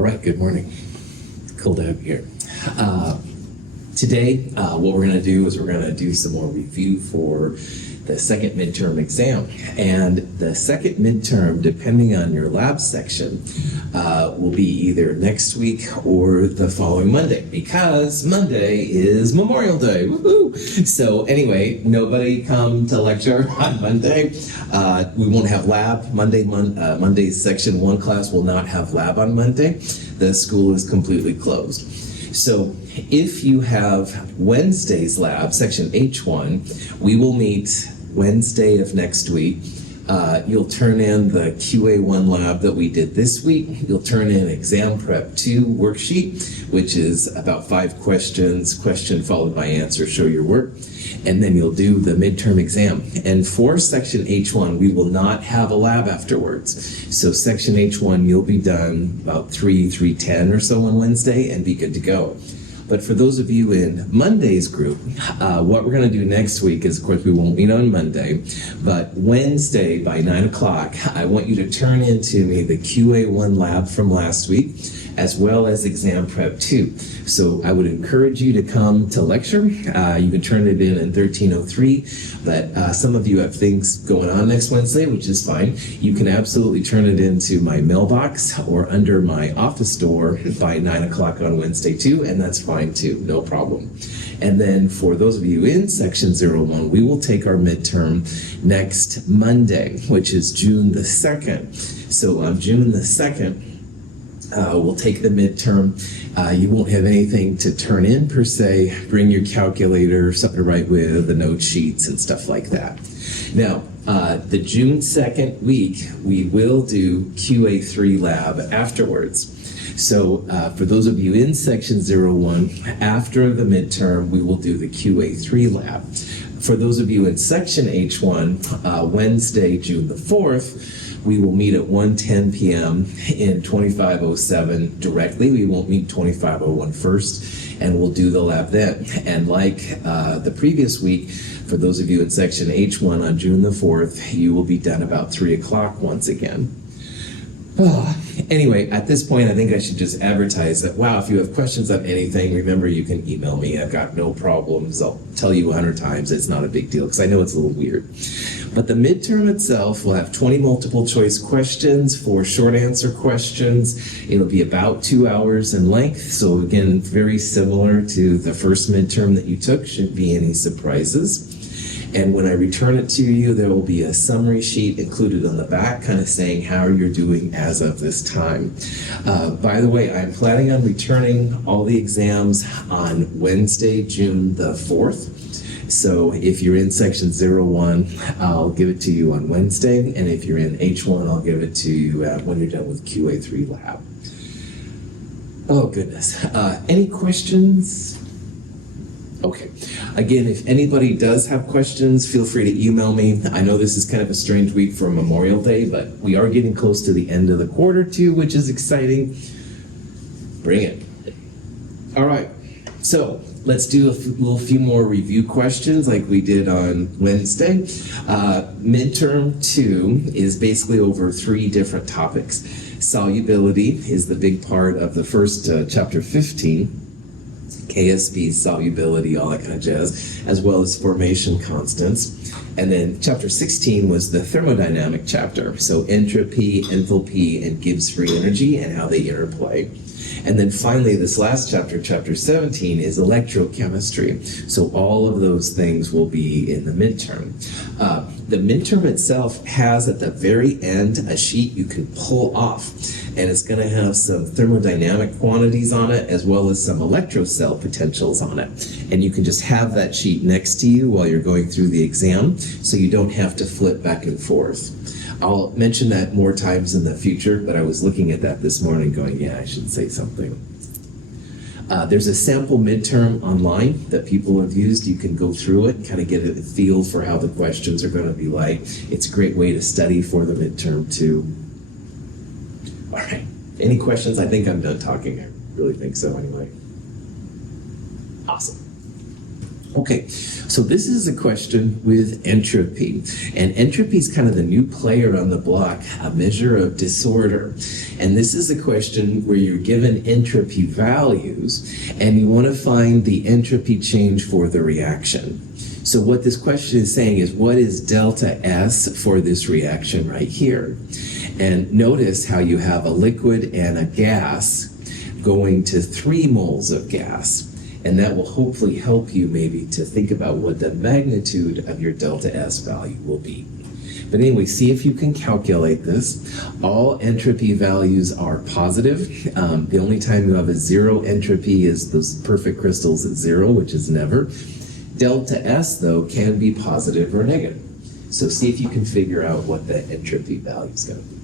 All right, good morning. Cool to have you here. Today, what we're going to do is we're going to do some more review for the second midterm exam. And the second midterm, depending on your lab section, will be either next week or the following Monday, because Monday is Memorial Day. Woohoo! So anyway, nobody come to lecture on Monday. We won't have lab. Monday's section 1 class will not have lab on Monday. The school is completely closed. So if you have Wednesday's lab, section H1, we will meet Wednesday of next week. You'll turn in the QA1 lab that we did this week. You'll turn in exam prep 2 worksheet, which is about 5 questions, question followed by answer, show your work. And then you'll do the midterm exam. And for section H1, we will not have a lab afterwards. So section H1, you'll be done about 3:10 or so on Wednesday and be good to go. But for those of you in Monday's group, what we're going to do next week is, of course, we won't meet on Monday, but Wednesday by 9 o'clock, I want you to turn in to me the QA1 lab from last week, as well as exam prep 2. So I would encourage you to come to lecture. You can turn it in 1303, but some of you have things going on next Wednesday, which is fine. You can absolutely turn it into my mailbox or under my office door by 9 o'clock on Wednesday too, and that's fine too, no problem. And then for those of you in section 01, we will take our midterm next Monday, which is June the 2nd. So on June the 2nd, we'll take the midterm. You won't have anything to turn in per se. Bring your calculator, something to write with, the note sheets and stuff like that. Now, the June 2nd week, we will do QA3 lab afterwards. So for those of you in section 01, after the midterm, we will do the QA3 lab. For those of you in section H1, Wednesday, June the 4th, we will meet at 1:10 p.m. in 2507 directly. We won't meet 2501 first, and we'll do the lab then. And like the previous week, for those of you in section H1 on June the 4th, you will be done about 3 o'clock once again. Anyway, at this point, I think I should just advertise that, wow, if you have questions on anything, remember you can email me. I've got no problems. I'll tell you 100 times. It's not a big deal, because I know it's a little weird. But the midterm itself will have 20 multiple choice questions, 4 short answer questions. It'll be about 2 hours in length. So again, very similar to the first midterm that you took. Shouldn't be any surprises. And when I return it to you, there will be a summary sheet included on the back, kind of saying how you're doing as of this time. By the way, I'm planning on returning all the exams on Wednesday, June the 4th. So if you're in section 01, I'll give it to you on Wednesday. And if you're in H1, I'll give it to you when you're done with QA3 lab. Oh, goodness. Any questions? Okay. Again, if anybody does have questions, feel free to email me. I know this is kind of a strange week for Memorial Day, but we are getting close to the end of the quarter too, which is exciting. Bring it. All right. So let's do a few more review questions like we did on Wednesday. Midterm 2 is basically over 3 different topics. Solubility is the big part of the first chapter 15. KSB, solubility, all that kind of jazz, as well as formation constants. And then chapter 16 was the thermodynamic chapter. So entropy, enthalpy, and Gibbs free energy and how they interplay. And then finally, this last chapter, chapter 17, is electrochemistry. So all of those things will be in the midterm. The midterm itself has at the very end a sheet you can pull off, and it's going to have some thermodynamic quantities on it as well as some electrocell potentials on it. And you can just have that sheet next to you while you're going through the exam, so you don't have to flip back and forth. I'll mention that more times in the future, but I was looking at that this morning going, yeah, I should say something. There's a sample midterm online that people have used. You can go through it, kind of get a feel for how the questions are going to be like. It's a great way to study for the midterm too. All right, any questions? I think I'm done talking. I really think so anyway. Awesome. Okay, so this is a question with entropy. And entropy is kind of the new player on the block, a measure of disorder. And this is a question where you're given entropy values and you want to find the entropy change for the reaction. So what this question is saying is, what is delta S for this reaction right here? And notice how you have a liquid and a gas going to 3 moles of gas. And that will hopefully help you maybe to think about what the magnitude of your delta S value will be. But anyway, see if you can calculate this. All entropy values are positive. The only time you have a 0 entropy is those perfect crystals at 0, which is never. Delta S, though, can be positive or negative. So see if you can figure out what the entropy value is going to be.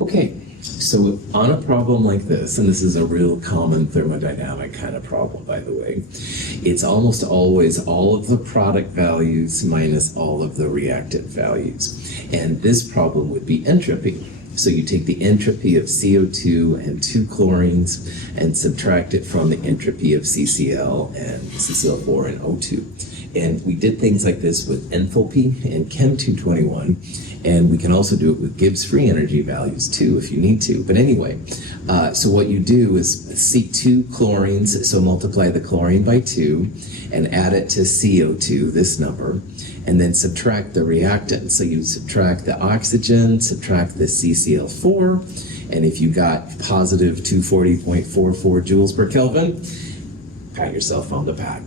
Okay, so on a problem like this, and this is a real common thermodynamic kind of problem, by the way, it's almost always all of the product values minus all of the reactant values. And this problem would be entropy. So you take the entropy of CO2 and 2 chlorines and subtract it from the entropy of CCl and CCl4 and O2. And we did things like this with enthalpy and Chem 221. And we can also do it with Gibbs free energy values too, if you need to. But anyway, so what you do is see 2 chlorines, so multiply the chlorine by 2 and add it to CO2, this number, and then subtract the reactant. So you subtract the oxygen, subtract the CCl4, and if you got positive 240.44 joules per Kelvin, pat yourself on the back.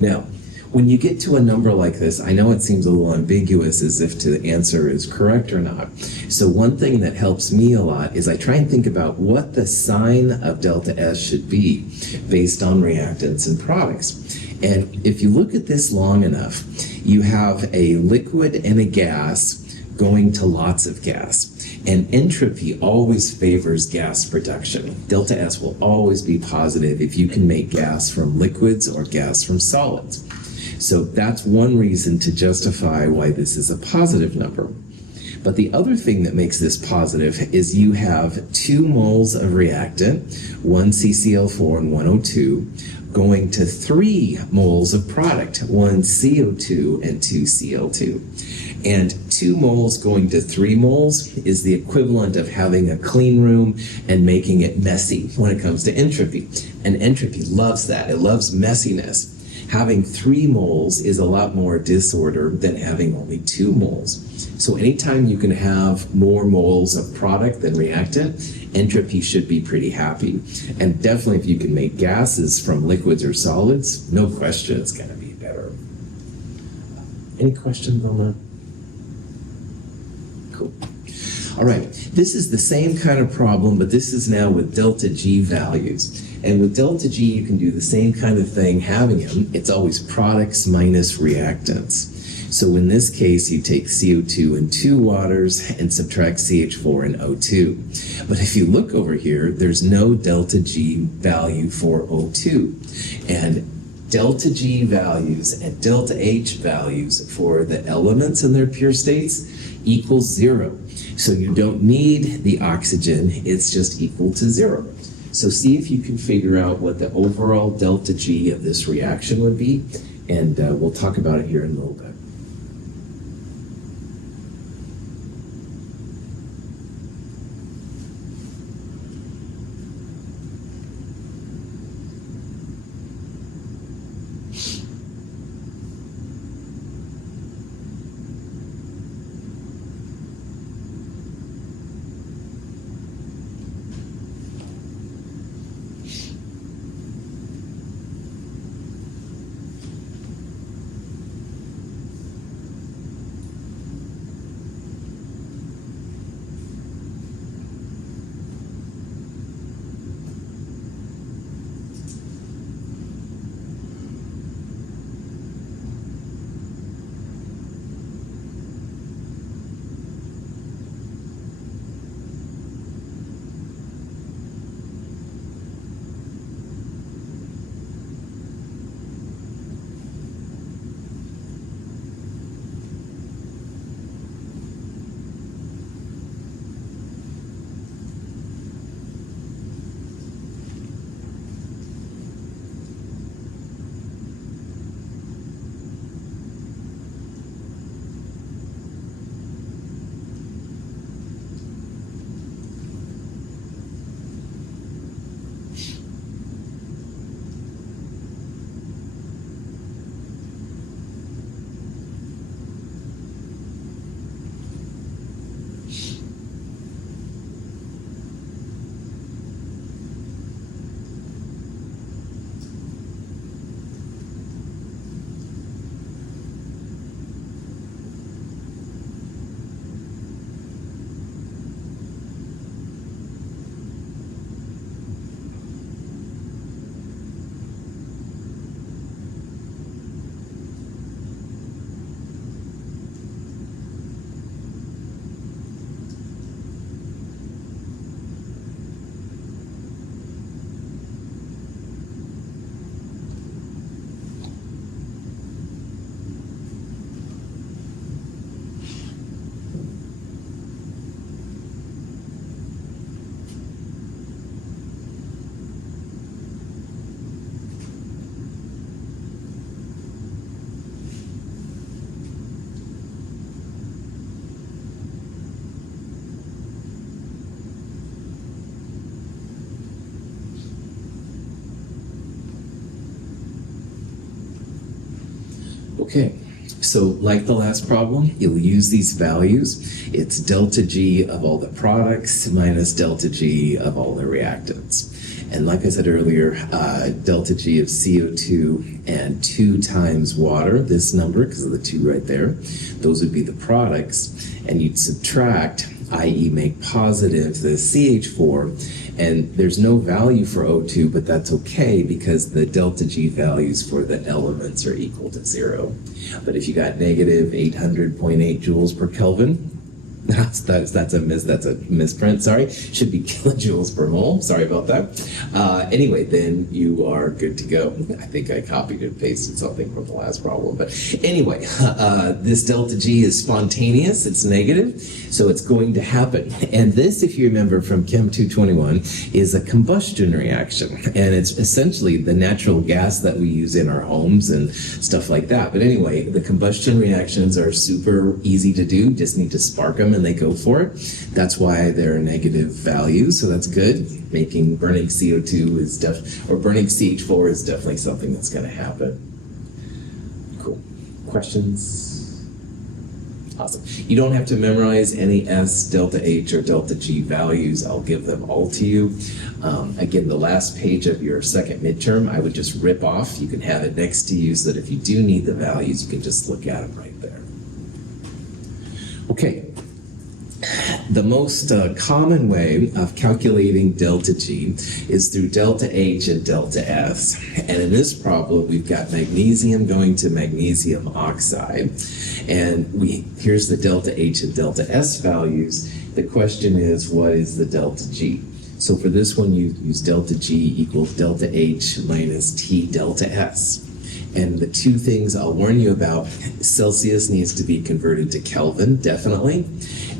Now, when you get to a number like this, I know it seems a little ambiguous as if the answer is correct or not. So one thing that helps me a lot is I try and think about what the sign of delta S should be based on reactants and products. And if you look at this long enough, you have a liquid and a gas going to lots of gas. And entropy always favors gas production. Delta S will always be positive if you can make gas from liquids or gas from solids. So that's one reason to justify why this is a positive number. But the other thing that makes this positive is you have 2 moles of reactant, 1 CCl4 and 1 O2, going to 3 moles of product, 1 CO2 and 2 Cl2. And 2 moles going to 3 moles is the equivalent of having a clean room and making it messy when it comes to entropy. And entropy loves that. It loves messiness. Having 3 moles is a lot more disorder than having only 2 moles. So anytime you can have more moles of product than reactant, entropy should be pretty happy. And definitely if you can make gases from liquids or solids, no question it's going to be better. Any questions on that? Cool. All right, this is the same kind of problem, but this is now with delta G values. And with delta G, you can do the same kind of thing having them. It's always products minus reactants. So in this case, you take CO2 and 2 waters and subtract CH4 and O2. But if you look over here, there's no delta G value for O2. And delta G values and delta H values for the elements in their pure states equals 0. So you don't need the oxygen, it's just equal to 0. So see if you can figure out what the overall delta G of this reaction would be, and we'll talk about it here in a little bit. Okay, so like the last problem, you'll use these values. It's delta G of all the products minus delta G of all the reactants. And like I said earlier, delta G of CO2 and 2 times water, this number, because of the 2 right there, those would be the products. And you'd subtract, i.e. make positive, the CH4. And there's no value for O2, but that's okay because the delta G values for the elements are equal to 0. But if you got negative 800.8 joules per Kelvin, That's a misprint. Sorry, should be kilojoules per mole. Sorry about that. Anyway, then you are good to go. I think I copied and pasted something from the last problem, but anyway, this delta G is spontaneous. It's negative, so it's going to happen. And this, if you remember from Chem 221, is a combustion reaction, and it's essentially the natural gas that we use in our homes and stuff like that. But anyway, the combustion reactions are super easy to do. Just need to spark them and they go for it. That's why they're negative values, so that's good. Burning CO2 or burning CH4 is definitely something that's going to happen. Cool. Questions? Awesome. You don't have to memorize any S, delta H, or delta G values. I'll give them all to you. Again, the last page of your second midterm, I would just rip off. You can have it next to you so that if you do need the values, you can just look at them right there. Okay. The most common way of calculating delta G is through delta H and delta S. And in this problem, we've got magnesium going to magnesium oxide. And here's the delta H and delta S values. The question is, what is the delta G? So for this one, you use delta G equals delta H minus T delta S. And the two things I'll warn you about, Celsius needs to be converted to Kelvin, definitely.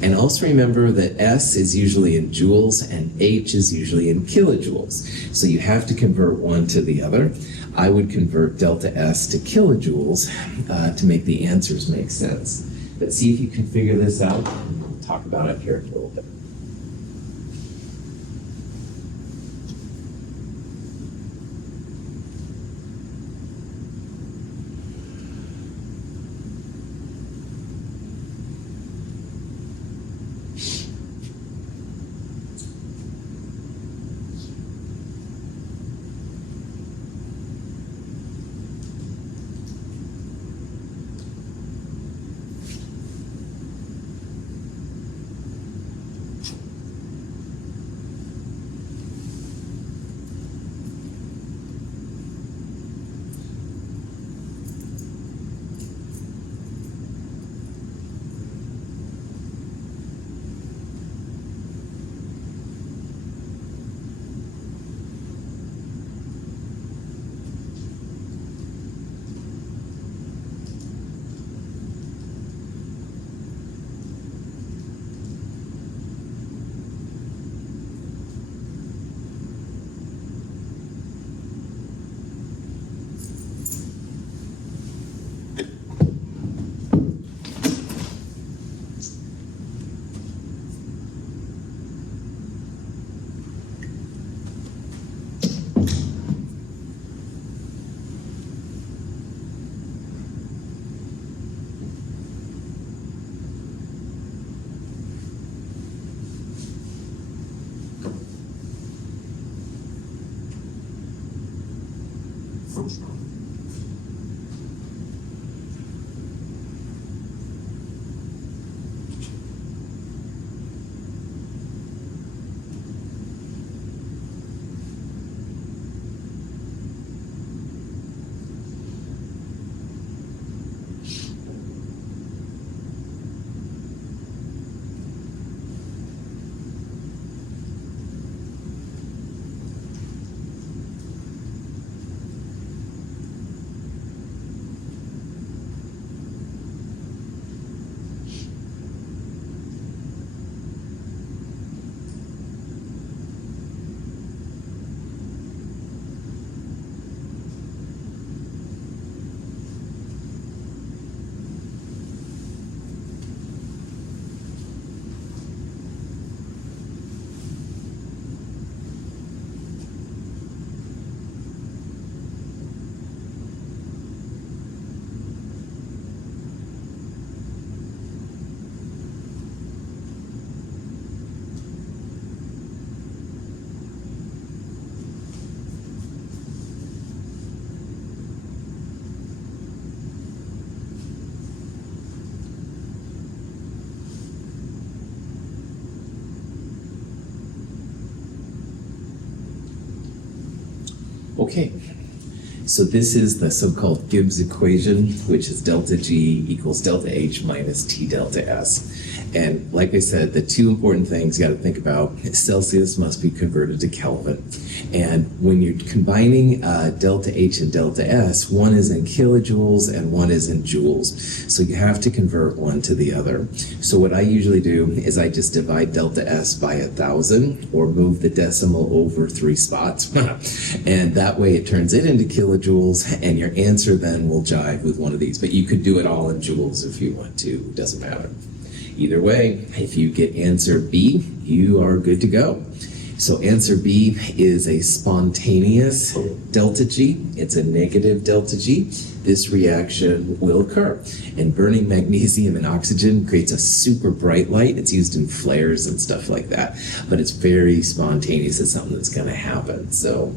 And also remember that S is usually in joules and H is usually in kilojoules. So you have to convert one to the other. I would convert delta S to kilojoules to make the answers make sense. But see if you can figure this out. We'll talk about it here in a little bit. Okay, So this is the so-called Gibbs equation, which is delta G equals delta H minus T delta S. And like I said, the two important things you got to think about, Celsius must be converted to Kelvin. And when you're combining delta H and delta S, one is in kilojoules and one is in joules. So you have to convert one to the other. So what I usually do is I just divide delta S by 1,000 or move the decimal over 3 spots. And that way it turns it into kilojoules, and your answer then will jive with one of these. But you could do it all in joules if you want to, it doesn't matter. Either way, if you get answer B, you are good to go. So answer B is a spontaneous delta G. It's a negative delta G. This reaction will occur. And burning magnesium and oxygen creates a super bright light. It's used in flares and stuff like that. But it's very spontaneous. It's something that's going to happen. So,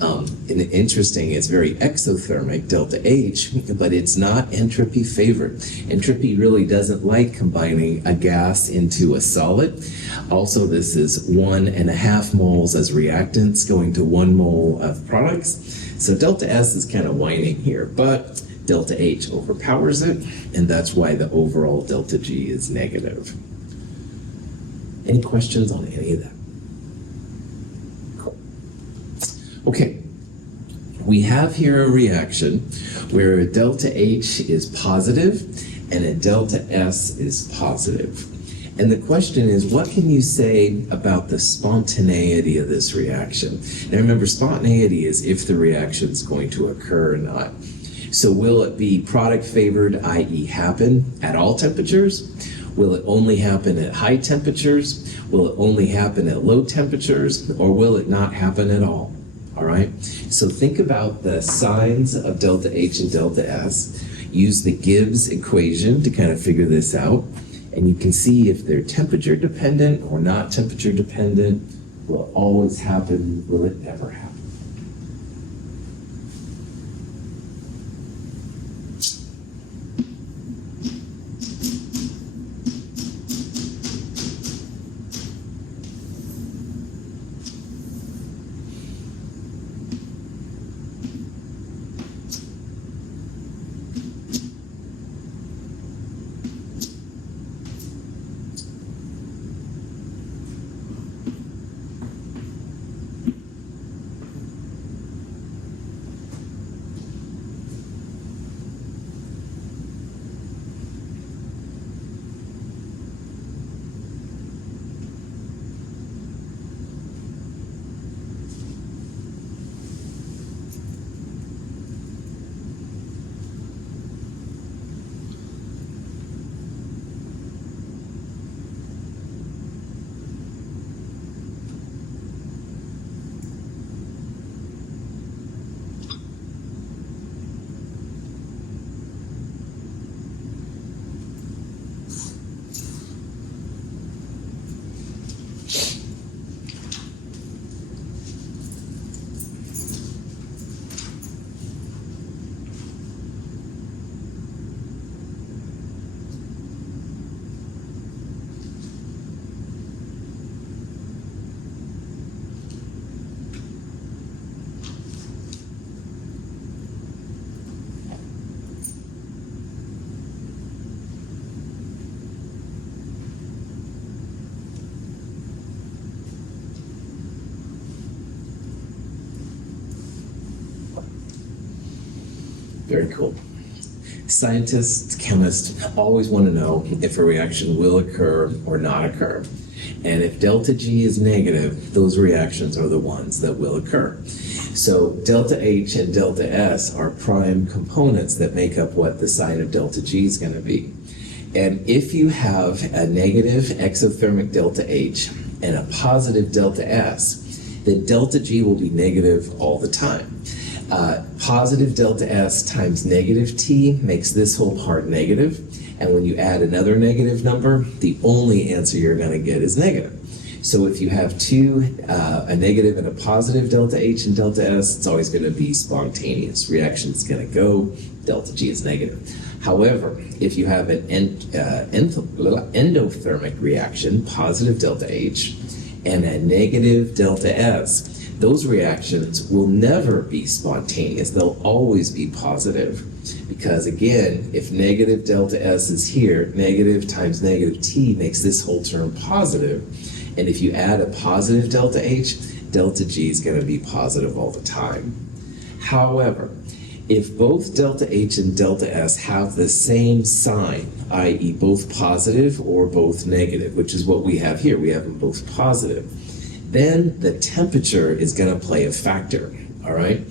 and interesting, it's very exothermic, delta H, but it's not entropy favored. Entropy really doesn't like combining a gas into a solid. Also, this is 1.5 moles as reactants going to 1 mole of products. So delta S is kind of whining here, but delta H overpowers it, and that's why the overall delta G is negative. Any questions on any of that? Cool. Okay, we have here a reaction where a delta H is positive and a delta S is positive. And the question is, what can you say about the spontaneity of this reaction? Now remember, spontaneity is if the reaction is going to occur or not. So will it be product favored, i.e. happen at all temperatures? Will it only happen at high temperatures? Will it only happen at low temperatures? Or will it not happen at all? All right? So think about the signs of delta H and delta S. Use the Gibbs equation to kind of figure this out. And you can see if they're temperature dependent or not temperature dependent. Will it always happen? Will it never happen? Very cool. Scientists, chemists always want to know if a reaction will occur or not occur. And if delta G is negative, those reactions are the ones that will occur. So delta H and delta S are prime components that make up what the sign of delta G is going to be. And if you have a negative exothermic delta H and a positive delta S, then delta G will be negative all the time. Positive delta S times negative T makes this whole part negative. And when you add another negative number, the only answer you're going to get is negative. So if you have a negative and a positive delta H and delta S, it's always going to be spontaneous. Reaction's going to go, delta G is negative. However, if you have an endothermic reaction, positive delta H, and a negative delta S, those reactions will never be spontaneous. They'll always be positive. Because again, if negative delta S is here, negative times negative T makes this whole term positive. And if you add a positive delta H, delta G is going to be positive all the time. However, if both delta H and delta S have the same sign, i.e. both positive or both negative, which is what we have here, we have them both positive, then the temperature is going to play a factor, all right?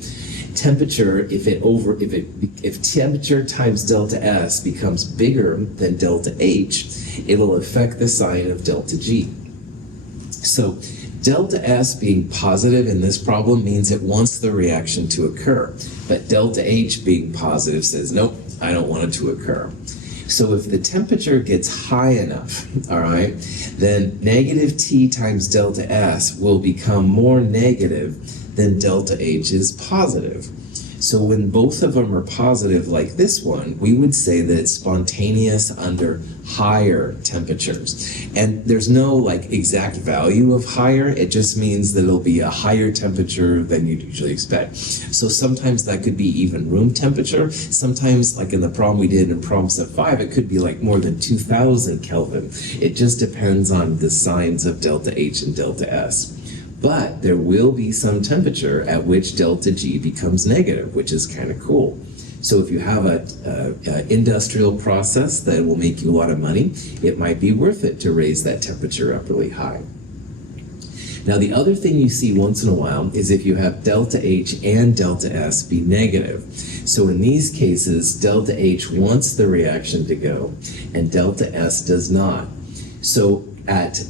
Temperature, if temperature times delta S becomes bigger than delta H, it'll affect the sign of delta G. So delta S being positive in this problem means it wants the reaction to occur, but delta H being positive says, nope, I don't want it to occur. So if the temperature gets high enough, all right, then negative T times delta S will become more negative than delta H is positive. So when both of them are positive like this one, we would say that it's spontaneous under higher temperatures. And there's no like exact value of higher, it just means that it'll be a higher temperature than you'd usually expect. So sometimes that could be even room temperature. Sometimes, like in the problem we did in problem set 5, it could be like more than 2000 Kelvin. It just depends on the signs of delta H and delta S. But there will be some temperature at which delta G becomes negative, which is kind of cool. So if you have an industrial process that will make you a lot of money, it might be worth it to raise that temperature up really high. Now the other thing you see once in a while is if you have delta H and delta S be negative. So in these cases, delta H wants the reaction to go and delta S does not. So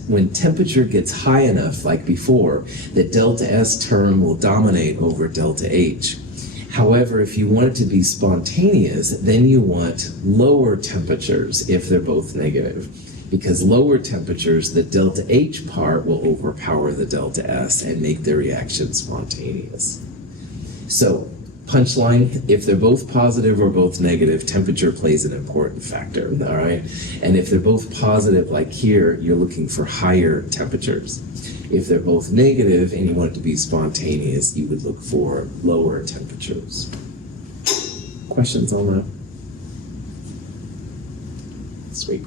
when temperature gets high enough, like before, the delta S term will dominate over delta H. However, if you want it to be spontaneous, then you want lower temperatures if they're both negative. Because lower temperatures, the delta H part will overpower the delta S and make the reaction spontaneous. So, punchline, if they're both positive or both negative, temperature plays an important factor, all right? And if they're both positive, like here, you're looking for higher temperatures. If they're both negative and you want it to be spontaneous, you would look for lower temperatures. Questions on that? Sweet.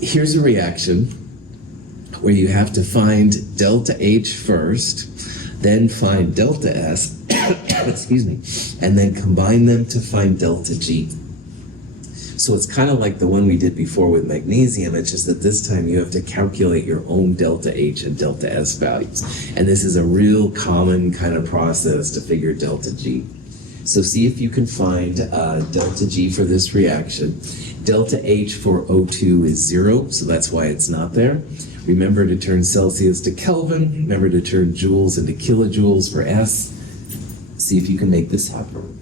Here's a reaction where you have to find delta H first, then find delta S, excuse me, and then combine them to find delta G. So it's kind of like the one we did before with magnesium, it's just that this time you have to calculate your own delta H and delta S values. And this is a real common kind of process to figure delta G. So see if you can find delta G for this reaction. Delta H for O2 is 0, so that's why it's not there. Remember to turn Celsius to Kelvin. Remember to turn joules into kilojoules for S. See if you can make this happen.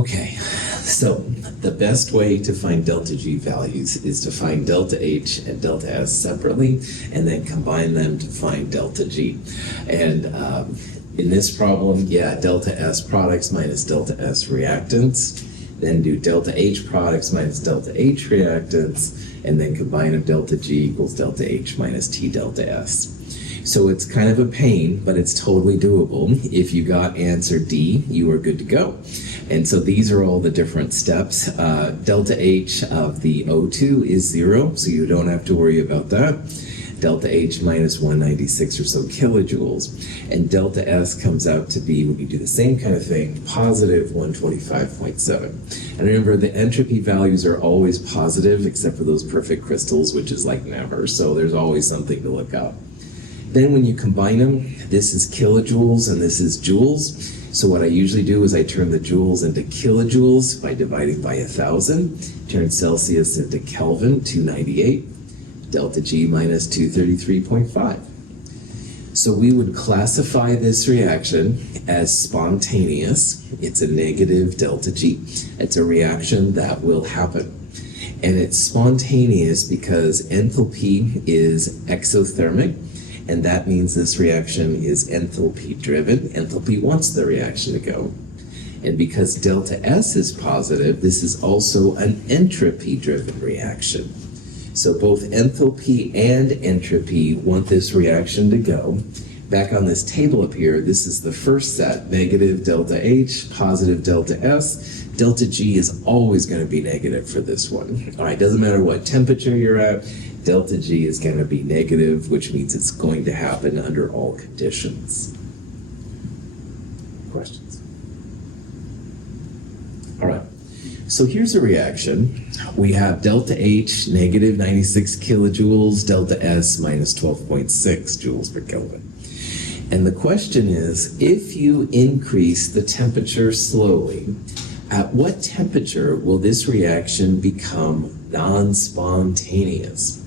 Okay, so the best way to find delta G values is to find delta H and delta S separately and then combine them to find delta G. And in this problem, delta S products minus delta S reactants, then do delta H products minus delta H reactants, and then combine of delta G equals delta H minus T delta S. So it's kind of a pain, but it's totally doable. If you got answer D, you are good to go. And so these are all the different steps. Delta H of the O2 is 0, so you don't have to worry about that. Delta H minus 196 or so kilojoules. And delta S comes out to be, when you do the same kind of thing, positive 125.7. And remember, the entropy values are always positive, except for those perfect crystals, which is like never. So there's always something to look up. Then when you combine them, this is kilojoules and this is joules. So what I usually do is I turn the joules into kilojoules by dividing by 1,000, turn Celsius into Kelvin, 298, delta G minus 233.5. So we would classify this reaction as spontaneous. It's a negative delta G. It's a reaction that will happen. And it's spontaneous because enthalpy is exothermic, and that means this reaction is enthalpy driven. Enthalpy wants the reaction to go. And because delta S is positive, this is also an entropy driven reaction. So both enthalpy and entropy want this reaction to go. Back on this table up here, this is the first set, negative delta H, positive delta S. Delta G is always going to be negative for this one. All right, doesn't matter what temperature you're at, delta G is going to be negative, which means it's going to happen under all conditions. Questions? All right, so here's a reaction. We have delta H, negative 96 kilojoules, delta S, minus 12.6 joules per Kelvin. And the question is, if you increase the temperature slowly, at what temperature will this reaction become non-spontaneous?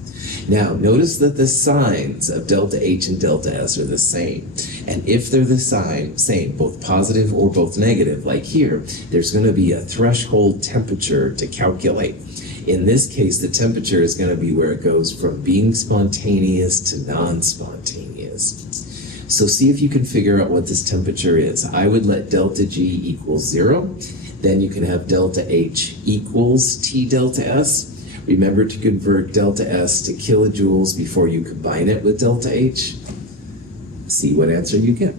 Now, notice that the signs of delta H and delta S are the same. And if they're the same, both positive or both negative, like here, there's going to be a threshold temperature to calculate. In this case, the temperature is going to be where it goes from being spontaneous to non-spontaneous. So see if you can figure out what this temperature is. I would let delta G equals 0. Then you can have delta H equals T delta S. Remember to convert delta S to kilojoules before you combine it with delta H. See what answer you get.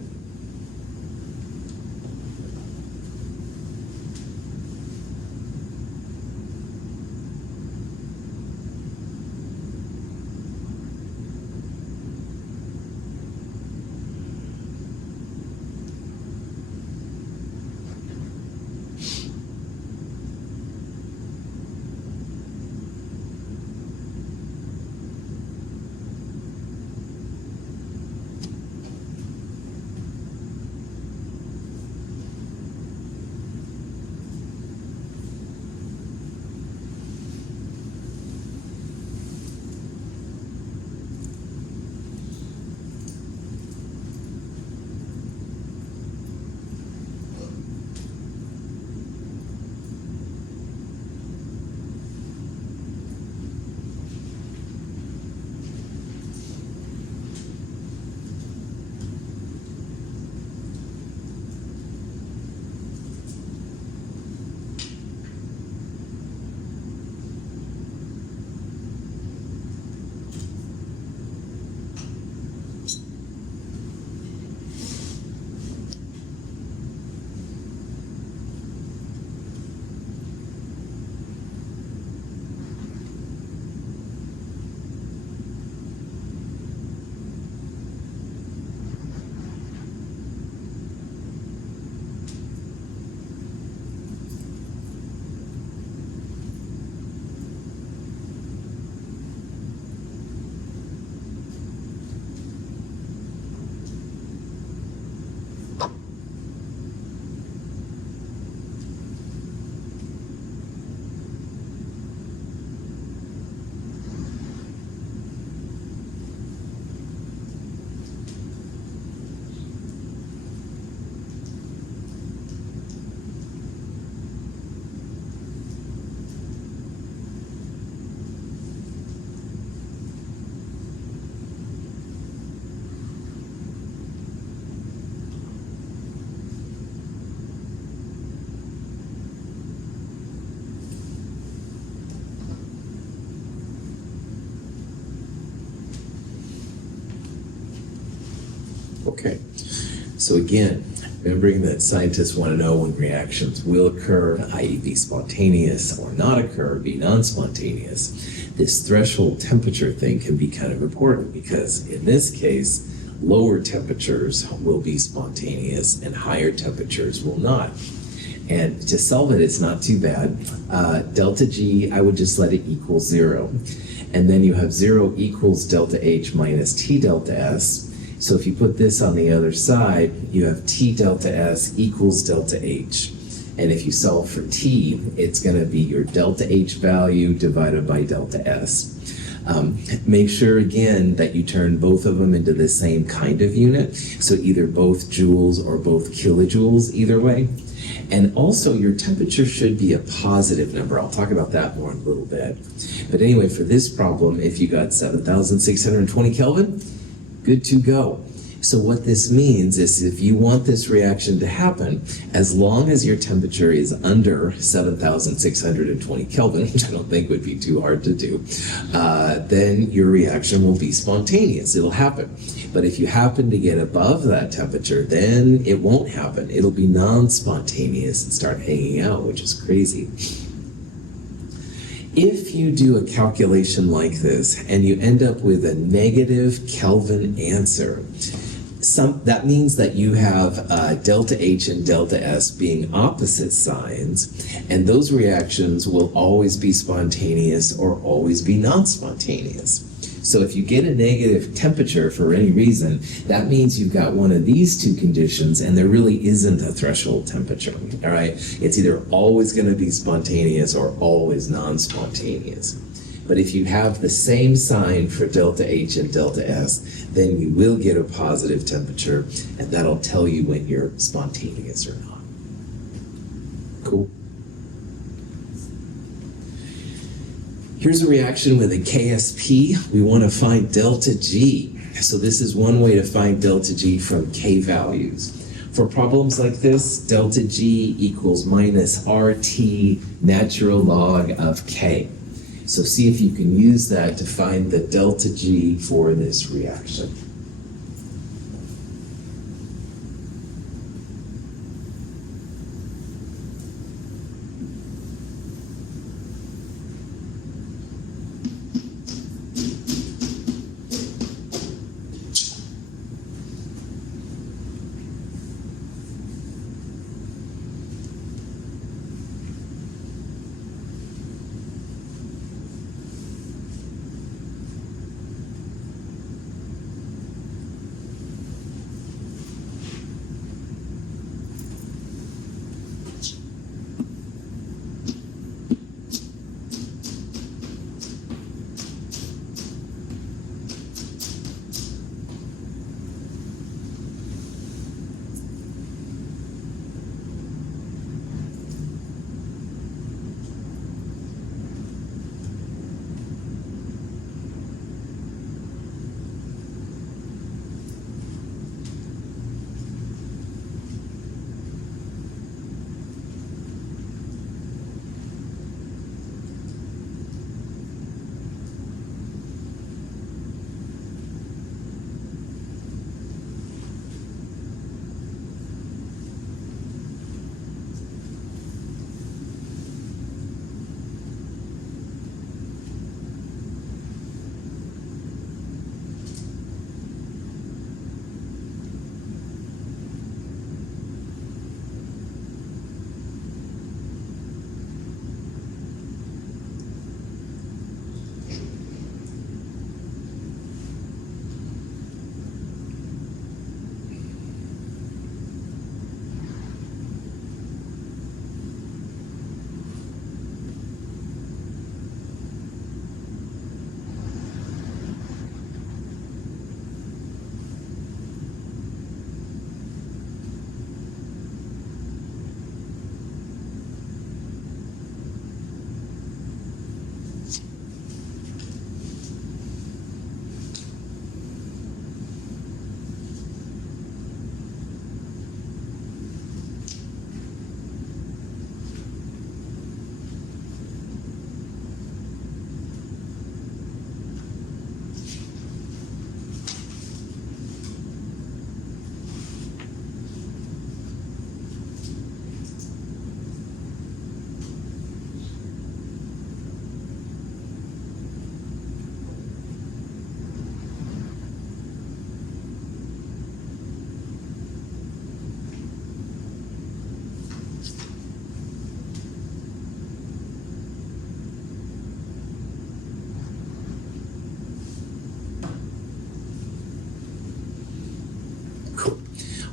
Okay, so again, remembering that scientists want to know when reactions will occur, i.e. be spontaneous, or not occur, be non-spontaneous, this threshold temperature thing can be kind of important because in this case, lower temperatures will be spontaneous and higher temperatures will not. And to solve it, it's not too bad. Delta G, I would just let it equal 0. And then you have 0 equals delta H minus T delta S. So if you put this on the other side, you have T delta S equals delta H. And if you solve for T, it's going to be your delta H value divided by delta S. Make sure again that you turn both of them into the same kind of unit. So either both joules or both kilojoules, either way. And also your temperature should be a positive number. I'll talk about that more in a little bit. But anyway, for this problem, if you got 7,620 Kelvin, good to go. So what this means is if you want this reaction to happen, as long as your temperature is under 7,620 Kelvin, which I don't think would be too hard to do, then your reaction will be spontaneous. It'll happen. But if you happen to get above that temperature, then it won't happen. It'll be non-spontaneous and start hanging out, which is crazy. If you do a calculation like this and you end up with a negative Kelvin answer, that means that you have delta H and delta S being opposite signs, and those reactions will always be spontaneous or always be non-spontaneous. So if you get a negative temperature for any reason, that means you've got one of these two conditions and there really isn't a threshold temperature, all right? It's either always going to be spontaneous or always non-spontaneous. But if you have the same sign for delta H and delta S, then you will get a positive temperature, and that'll tell you when you're spontaneous or not. Cool. Here's a reaction with a KSP. We want to find delta G. So this is one way to find delta G from K values. For problems like this, delta G equals minus RT natural log of K. So see if you can use that to find the delta G for this reaction.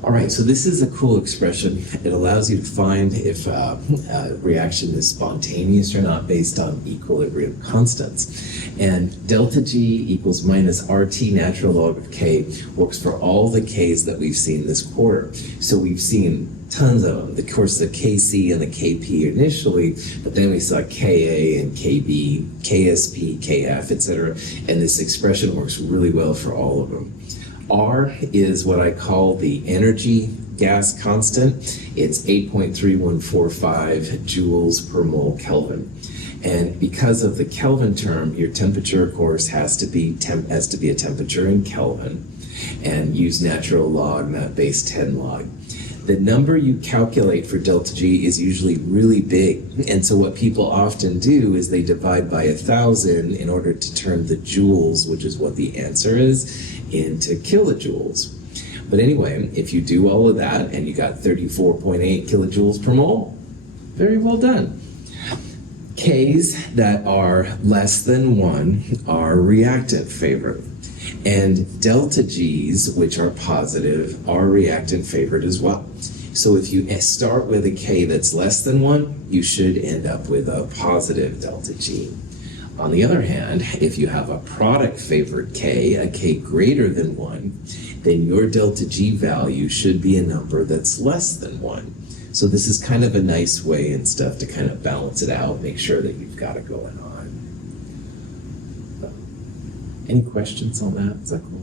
All right, so this is a cool expression. It allows you to find if a reaction is spontaneous or not based on equilibrium constants. And delta G equals minus RT natural log of K works for all the Ks that we've seen this quarter. So we've seen tons of them. Of course, the KC and the KP initially, but then we saw KA and KB, KSP, KF, etc. And this expression works really well for all of them. R is what I call the energy gas constant. It's 8.3145 joules per mole Kelvin. And because of the Kelvin term, your temperature, of course, has to be a temperature in Kelvin, and use natural log, not base 10 log. The number you calculate for delta G is usually really big. And so what people often do is they divide by 1,000 in order to turn the joules, which is what the answer is, into kilojoules. But anyway, if you do all of that and you got 34.8 kilojoules per mole, very well done. Ks that are less than 1 are reactant favored. And delta Gs, which are positive, are reactant favored as well. So if you start with a K that's less than 1, you should end up with a positive delta G. On the other hand, if you have a product favored K, a K greater than 1, then your delta G value should be a number that's less than 1. So this is kind of a nice way and stuff to kind of balance it out, make sure that you've got it going on. Any questions on that? Is that cool?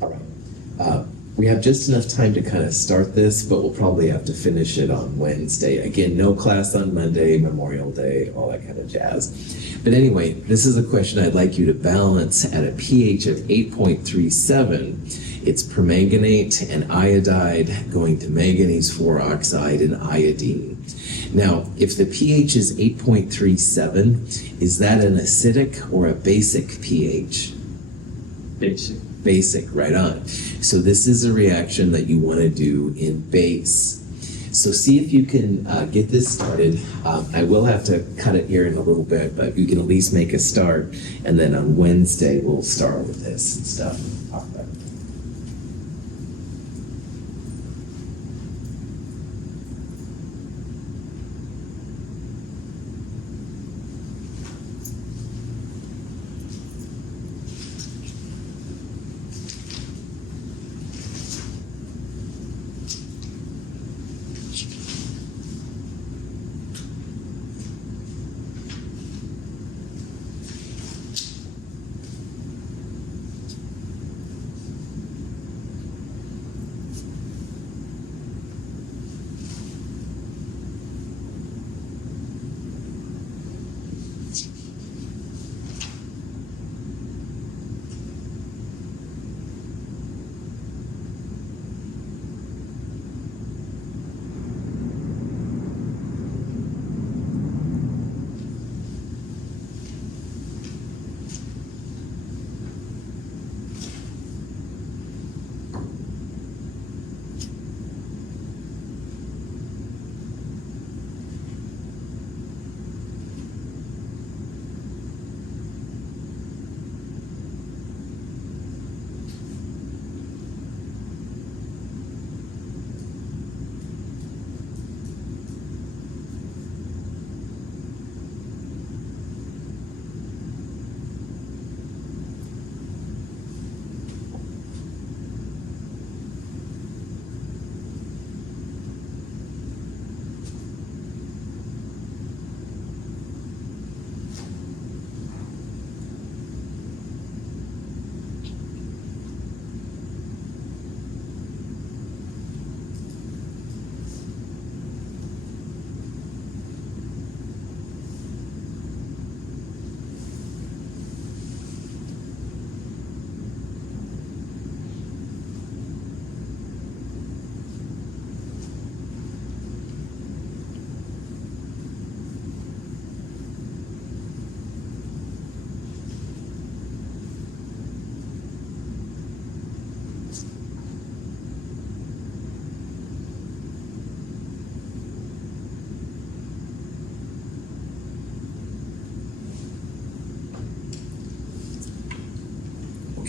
Cool. All right. We have just enough time to kind of start this, but we'll probably have to finish it on Wednesday. Again, no class on Monday, Memorial Day, all that kind of jazz. But anyway, this is a question I'd like you to balance at a pH of 8.37. It's permanganate and iodide going to manganese 4 oxide and iodine. Now, if the pH is 8.37, is that an acidic or a basic pH? Basic. Basic, right on. So this is a reaction that you want to do in base. So see if you can get this started. I will have to cut it here in a little bit, but you can at least make a start. And then on Wednesday, we'll start with this and stuff. All right.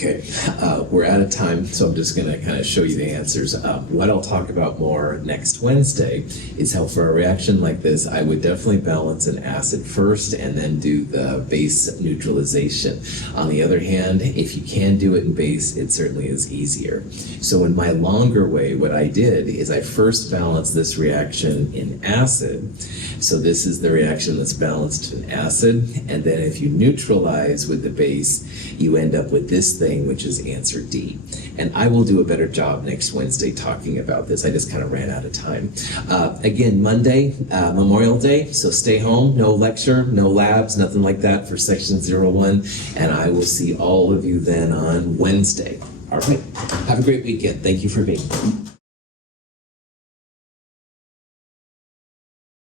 Okay, we're out of time, so I'm just going to kind of show you the answers. What I'll talk about more next Wednesday is how for a reaction like this, I would definitely balance an acid first and then do the base neutralization. On the other hand, if you can do it in base, it certainly is easier. So in my longer way, what I did is I first balanced this reaction in acid. So this is the reaction that's balanced in acid, and then if you neutralize with the base, you end up with this thing, which is answer D. And I will do a better job next Wednesday talking about this. I just kind of ran out of time. Again, Monday, Memorial Day, so stay home, no lecture, no labs, nothing like that for section 01, and I will see all of you then on Wednesday. All right, have a great weekend. Thank you for being here.